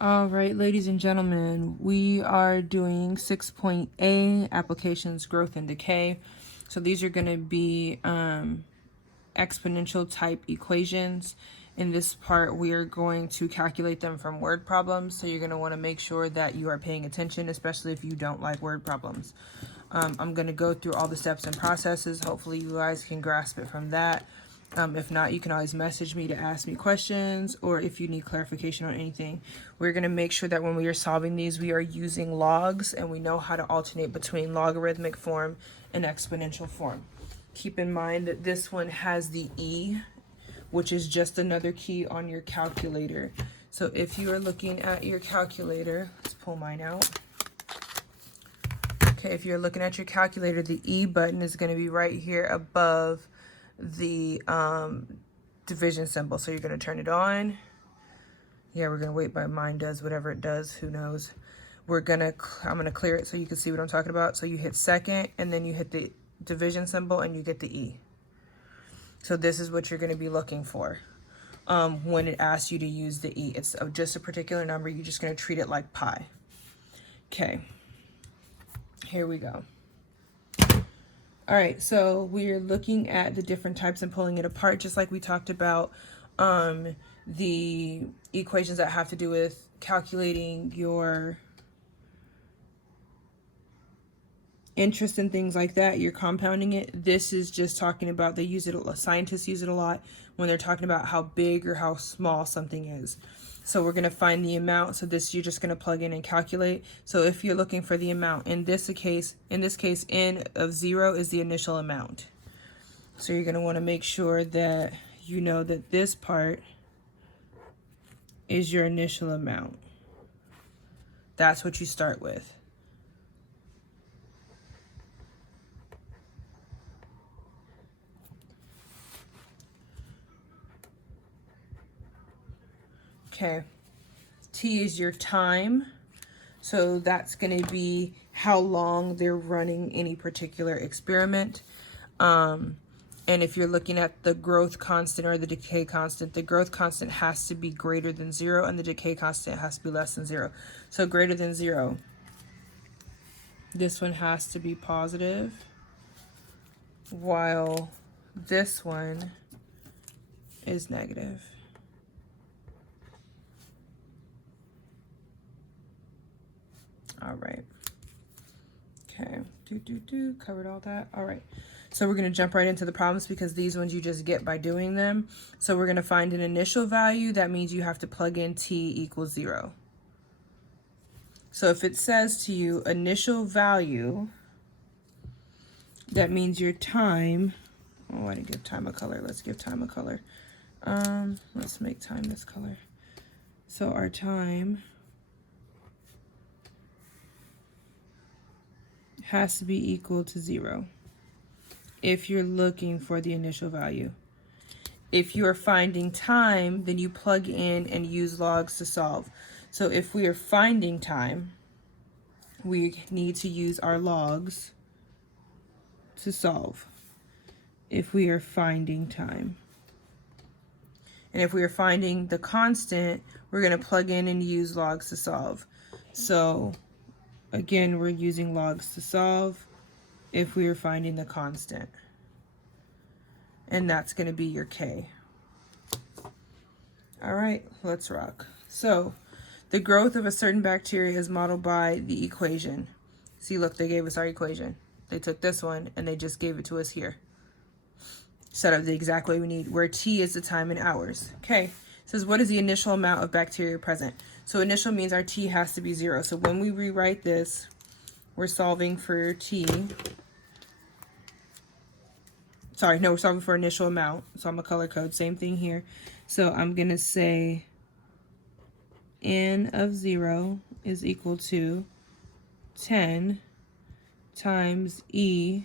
All right, ladies and gentlemen, we are doing 6.A, applications, growth, and decay. So these are going to be exponential type equations. In this part, we are going to calculate them from word problems. So you're going to want to make sure that you are paying attention, especially if you don't like word problems. I'm going to go through all the steps and processes. Hopefully you guys can grasp it from that. If not, you can always message me to ask me questions, or if you need clarification on anything. We're going to make sure that when we are solving these, we are using logs and we know how to alternate between logarithmic form and exponential form. Keep in mind that this one has the E, which is just another key on your calculator. So if you are looking at your calculator, let's pull mine out. Okay, if you're looking at your calculator, the E button is going to be right here above the division symbol. So you're going to turn it on. Yeah, we're going to wait by mine does whatever it does. Who knows? I'm going to clear it so you can see what I'm talking about. So you hit second and then you hit the division symbol and you get the E. So this is what you're going to be looking for when it asks you to use the E. It's just a particular number. You're just going to treat it like pi. Okay, here we go. All right, so we're looking at the different types and pulling it apart, just like we talked about the equations that have to do with calculating your interest and things like that. You're compounding it. This is just talking about, they use it, scientists use it a lot when they're talking about how big or how small something is. So we're going to find the amount. So this you're just going to plug in and calculate. So if you're looking for the amount, in this case, n of 0 is the initial amount. So you're going to want to make sure that you know that this part is your initial amount. That's what you start with. Okay, T is your time. So that's going to be how long they're running any particular experiment. And if you're looking at the growth constant or the decay constant, the growth constant has to be greater than 0 and the decay constant has to be less than 0. So greater than 0, this one has to be positive, while this one is negative. All right. Okay. Covered all that. All right. So we're going to jump right into the problems because these ones you just get by doing them. So we're going to find an initial value. That means you have to plug in t equals 0. So if it says to you initial value, that means your time. Oh, I didn't give time a color. Let's give time a color. Let's make time this color. So our time has to be equal to 0 if you're looking for the initial value. If you are finding time, then you plug in and use logs to solve. So if we are finding time, we need to use our logs to solve. If we are finding time. And if we are finding the constant, we're going to plug in and use logs to solve. So again, we're using logs to solve if we are finding the constant. And that's going to be your K. All right, let's rock. So the growth of a certain bacteria is modeled by the equation. See, look, they gave us our equation. They took this one and they just gave it to us here. Set up the exact way we need, where T is the time in hours. Okay, it says what is the initial amount of bacteria present? So initial means our T has to be 0. So when we rewrite this, we're solving for T. Sorry, no, we're solving for initial amount. So I'm going to color code, same thing here. So I'm going to say n of 0 is equal to 10 times e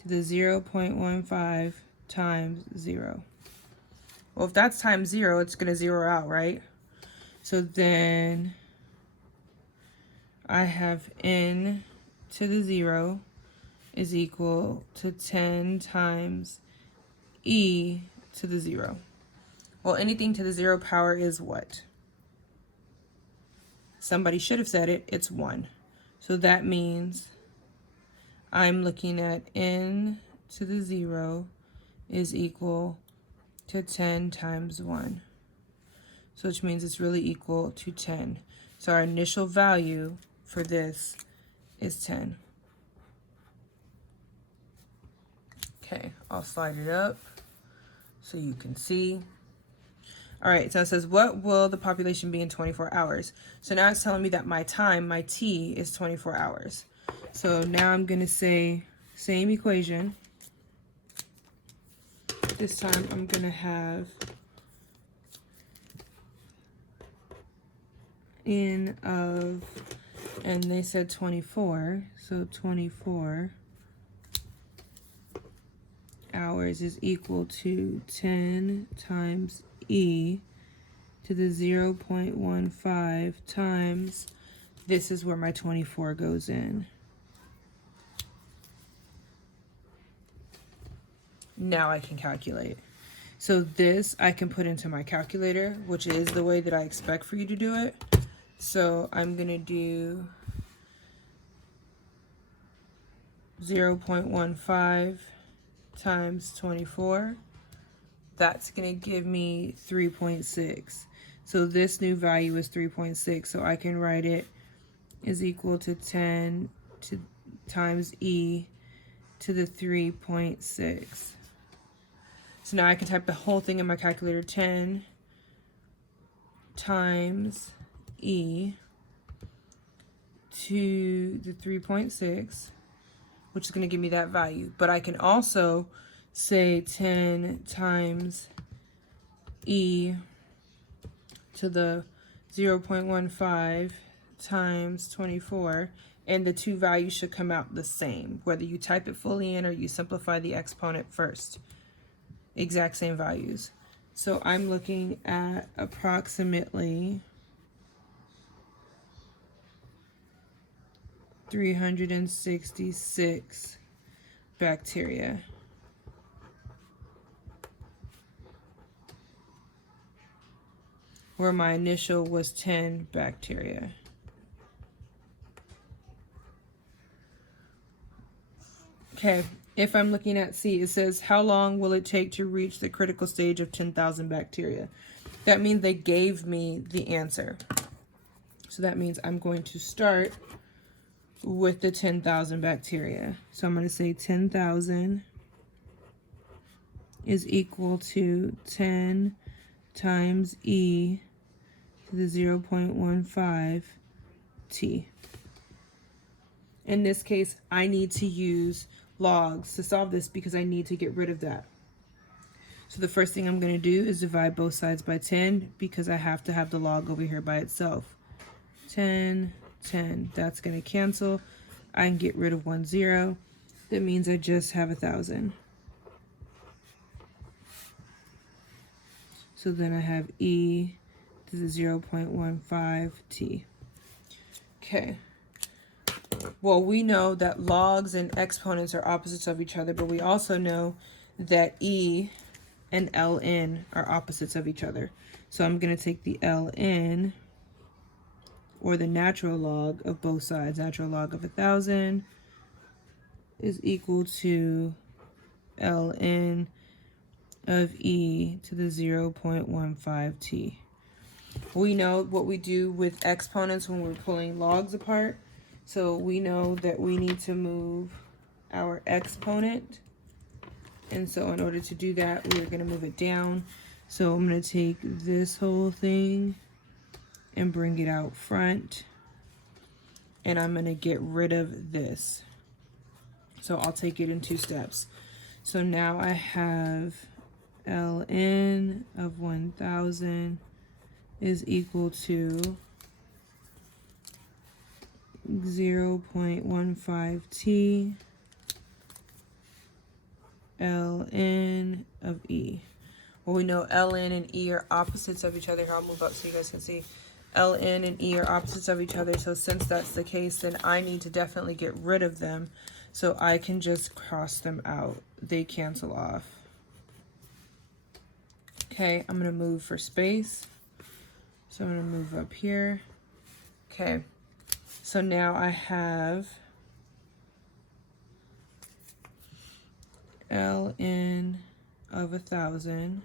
to the 0.15 times 0. Well, if that's times 0, it's going to 0 out, right? So then I have n to the 0 is equal to 10 times e to the 0. Well, anything to the 0 power is what? Somebody should have said it. It's 1. So that means I'm looking at n to the 0 is equal to 10 times 1. So which means it's really equal to 10. So our initial value for this is 10. Okay, I'll slide it up so you can see. All right, so it says, what will the population be in 24 hours? So now it's telling me that my time, my t, is 24 hours. So now I'm going to say same equation. This time I'm going to have n of, and they said 24, so 24 hours is equal to 10 times e to the 0.15 times, this is where my 24 goes in. Now I can calculate. So this I can put into my calculator, which is the way that I expect for you to do it. So I'm going to do 0.15 times 24. That's going to give me 3.6. So this new value is 3.6. So I can write it is equal to 10 times e to the 3.6. So now I can type the whole thing in my calculator. 10 times e to the 3.6, which is going to give me that value. But I can also say 10 times e to the 0.15 times 24, and the two values should come out the same, whether you type it fully in or you simplify the exponent first. Exact same values. So I'm looking at approximately 366 bacteria. Where my initial was 10 bacteria. Okay, if I'm looking at C, it says, how long will it take to reach the critical stage of 10,000 bacteria? That means they gave me the answer. So that means I'm going to start with the 10,000 bacteria. So I'm going to say 10,000 is equal to 10 times e to the 0.15 t. In this case, I need to use logs to solve this because I need to get rid of that. So the first thing I'm going to do is divide both sides by 10 because I have to have the log over here by itself. 10, 10, that's going to cancel. I can get rid of 1 0. That means I just have 1,000. So then I have e to the 0.15 t. Okay. Well, we know that logs and exponents are opposites of each other, but we also know that e and ln are opposites of each other. So I'm going to take the ln, or the natural log of both sides. Natural log of 1,000 is equal to ln of e to the 0.15 t. We know what we do with exponents when we're pulling logs apart. So we know that we need to move our exponent. And so in order to do that, we're going to move it down. So I'm going to take this whole thing and bring it out front. And I'm going to get rid of this. So I'll take it in 2 steps. So now I have ln of 1,000 is equal to 0.15 t ln of e. Well, we know ln and e are opposites of each other. Here, I'll move up so you guys can see. ln and e are opposites of each other. So since that's the case, then I need to definitely get rid of them. So I can just cross them out. They cancel off. Okay, I'm going to move for space. So I'm going to move up here. Okay, so now I have ln of 1,000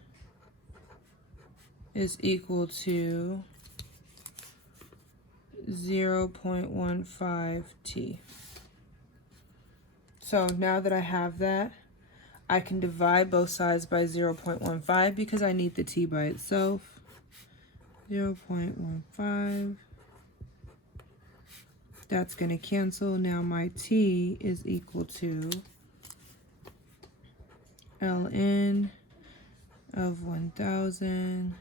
is equal to 0.15 t. So now that I have that, I can divide both sides by 0.15 because I need the t by itself. 0.15. That's going to cancel. Now my t is equal to ln of 1,000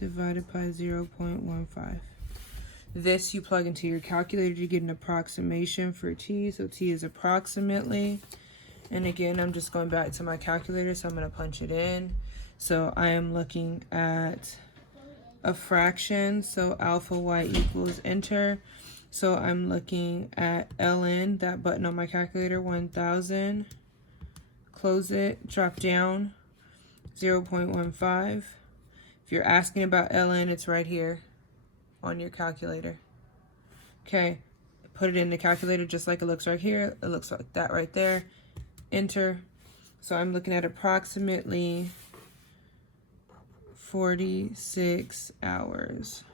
divided by 0.15. This you plug into your calculator to get an approximation for t. So t is approximately, and again, I'm just going back to my calculator, so I'm going to punch it in. So I am looking at a fraction, so alpha y equals enter. So I'm looking at ln, that button on my calculator, 1,000. Close it, drop down, 0.15. If you're asking about ln, it's right here on your calculator. Okay, put it in the calculator just like it looks right here. It looks like that right there. Enter. So I'm looking at approximately 46 hours.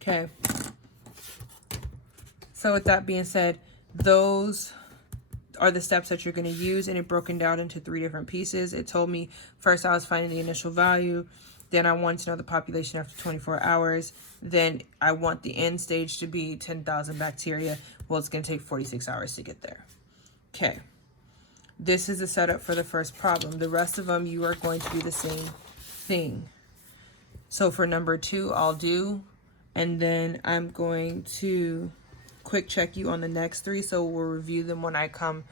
Okay. So with that being said, those are the steps that you're going to use, and it broken down into 3 different pieces. It told me first I was finding the initial value, then I wanted to know the population after 24 hours, then I want the end stage to be 10,000 bacteria. Well, it's going to take 46 hours to get there. Okay, this is the setup for the first problem. The rest of them, you are going to do the same thing. So for number 2, I'll do, and then I'm going to quick check you on the next 3, so we'll review them when I come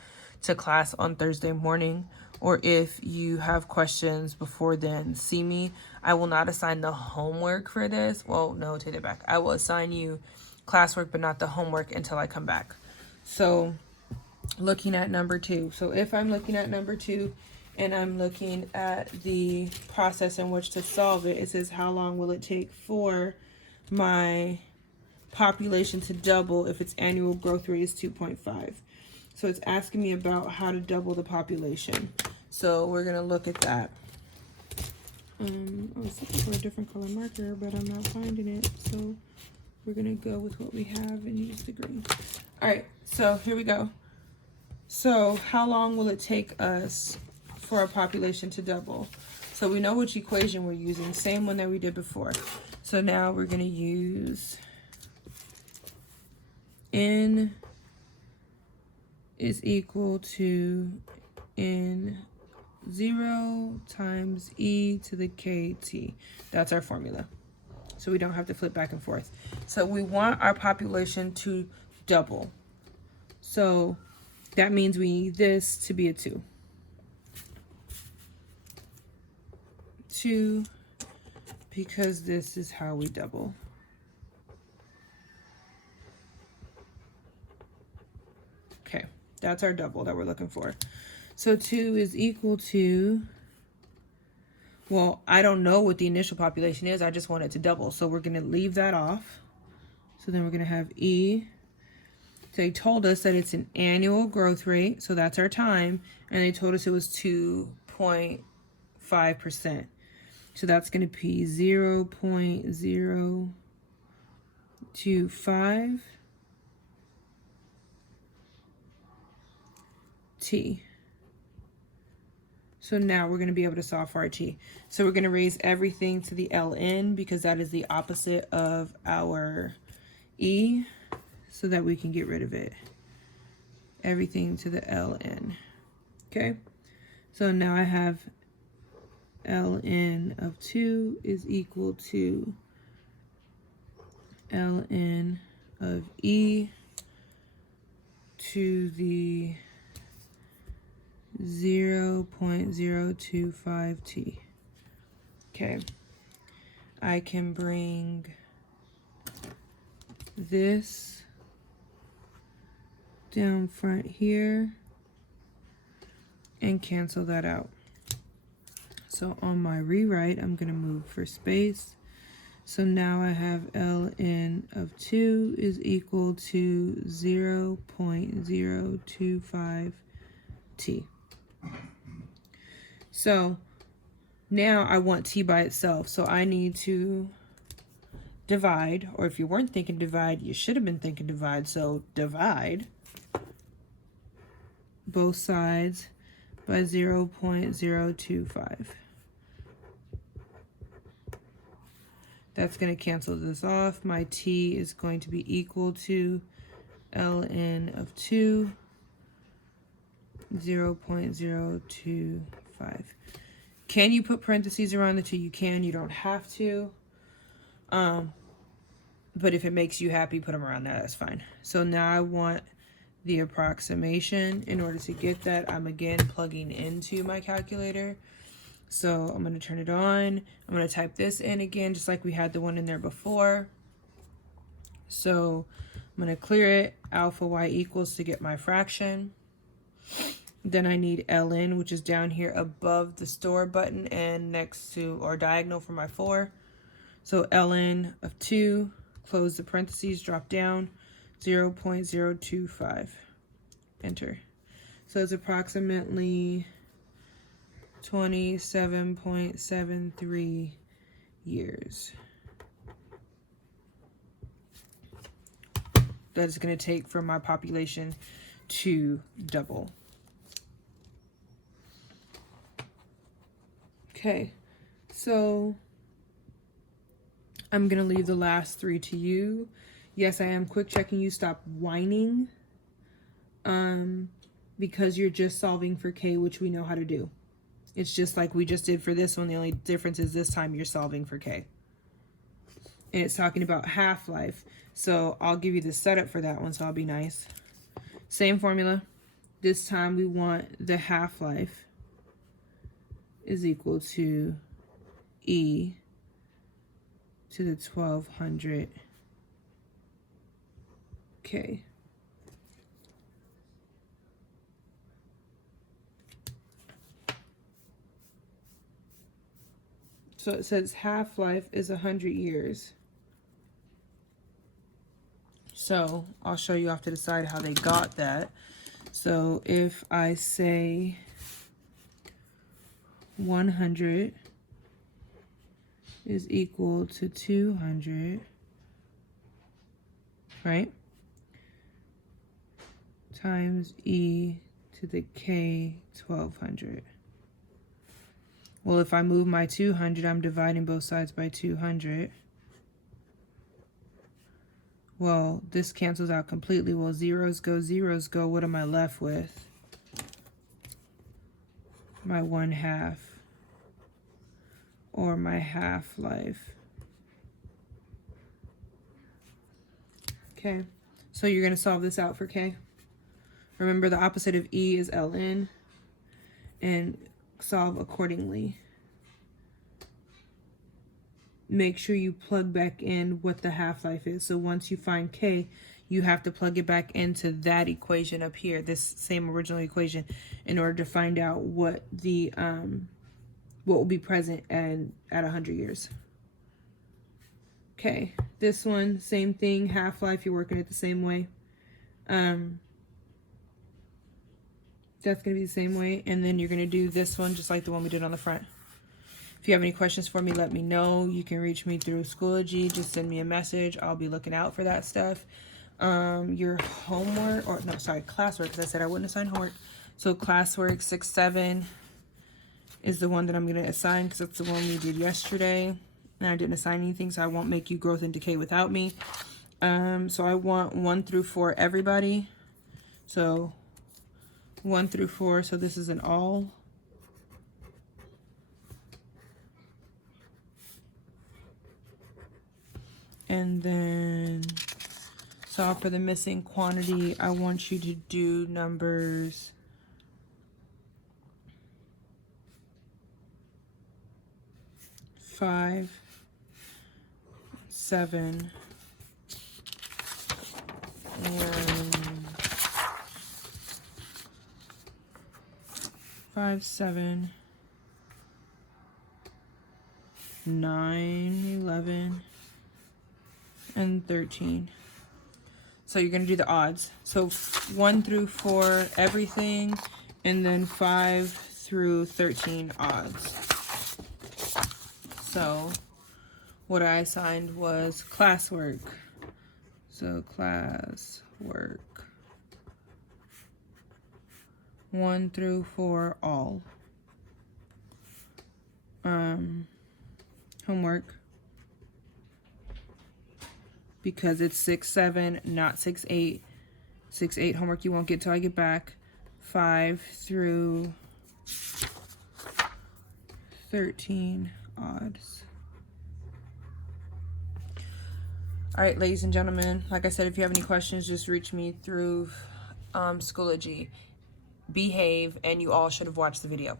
to class on Thursday morning. Or if you have questions before then, see me. I will not assign the homework for this. Well, no, take it back. I will assign you classwork, but not the homework until I come back. So looking at number 2. So if I'm looking at number 2 and I'm looking at the process in which to solve it, it says how long will it take for my population to double if its annual growth rate is 2.5. So it's asking me about how to double the population. So we're going to look at that. I was looking for a different color marker, but I'm not finding it. So we're going to go with what we have and use the green. All right, so here we go. So how long will it take us for our population to double? So we know which equation we're using, same one that we did before. So now we're going to use n is equal to n0 times e to the kt. That's our formula. So we don't have to flip back and forth. So we want our population to double. So that means we need this to be a 2. 2, because this is how we double. Okay, that's our double that we're looking for. So 2 is equal to, well, I don't know what the initial population is. I just want it to double. So we're going to leave that off. So then we're going to have E. They told us that it's an annual growth rate. So that's our time. And they told us it was 2.5%. So that's going to be 0.025 t. So now we're going to be able to solve for our t. So we're going to raise everything to the ln because that is the opposite of our e, so that we can get rid of it. Everything to the ln. Okay, so now I have ln of 2 is equal to ln of e to the 0.025 t. Okay, I can bring this down front here and cancel that out. So on my rewrite, I'm going to move for space. So now I have ln of 2 is equal to 0.025 t. So now I want t by itself. So I need to divide, or if you weren't thinking divide, you should have been thinking divide. So divide both sides by 0.025. That's going to cancel this off. My t is going to be equal to ln of 2, 0.025. Can you put parentheses around the 2? You can. You don't have to. But if it makes you happy, put them around there. That's fine. So now I want the approximation. In order to get that, I'm again plugging into my calculator. So I'm going to turn it on. I'm going to type this in again, just like we had the one in there before. So I'm going to clear it. Alpha y equals to get my fraction. Then I need ln, which is down here above the store button and next to, or diagonal for my 4. So ln of 2, close the parentheses, drop down, 0.025. Enter. So it's approximately 27.73 years. That is going to take for my population to double. Okay, so I'm going to leave the last 3 to you. Yes, I am quick checking you. Stop whining. Because you're just solving for k, which we know how to do. It's just like we just did for this one. The only difference is this time you're solving for k. And it's talking about half-life. So I'll give you the setup for that one, so I'll be nice. Same formula. This time we want the half-life is equal to e to the 1200 k. So it says half-life is 100 years. So I'll show you off to the side how they got that. So if I say 100 is equal to 200, right? Times e to the k 1200. Well, if I move my 200, I'm dividing both sides by 200. Well, this cancels out completely. Well, zeros go, zeros go. What am I left with? My 1/2, or my half-life. Okay, so you're going to solve this out for k. Remember, the opposite of e is ln, and solve accordingly. Make sure you plug back in what the half-life is. So once you find k, you have to plug it back into that equation up here, this same original equation, in order to find out what the what will be present at 100 years. Okay, this one, same thing, half-life, you're working it the same way. That's going to be the same way, and then you're going to do this one just like the one we did on the front. If you have any questions for me, let me know. You can reach me through Schoology. Just send me a message. I'll be looking out for that stuff. Your homework, or no, sorry, classwork, because I said I wouldn't assign homework. So classwork 6-7 is the one that I'm going to assign, because that's the one we did yesterday. And I didn't assign anything, so I won't make you growth and decay without me. So I want 1 through 4 everybody. So 1 through 4, so this is an all. And then solve for the missing quantity. I want you to do numbers 5, 7, and 5, 7, 9, 11, and 13. So you're gonna do the odds. So 1 through 4 everything, and then 5 through 13 odds. So what I assigned was classwork. So classwork. 1 through 4 all. Homework. Because it's 6-7, not 6-8. 6-8 homework you won't get till I get back. 5 through 13 odds. All right, ladies and gentlemen, like I said, if you have any questions, just reach me through Schoology. Behave, and you all should have watched the video.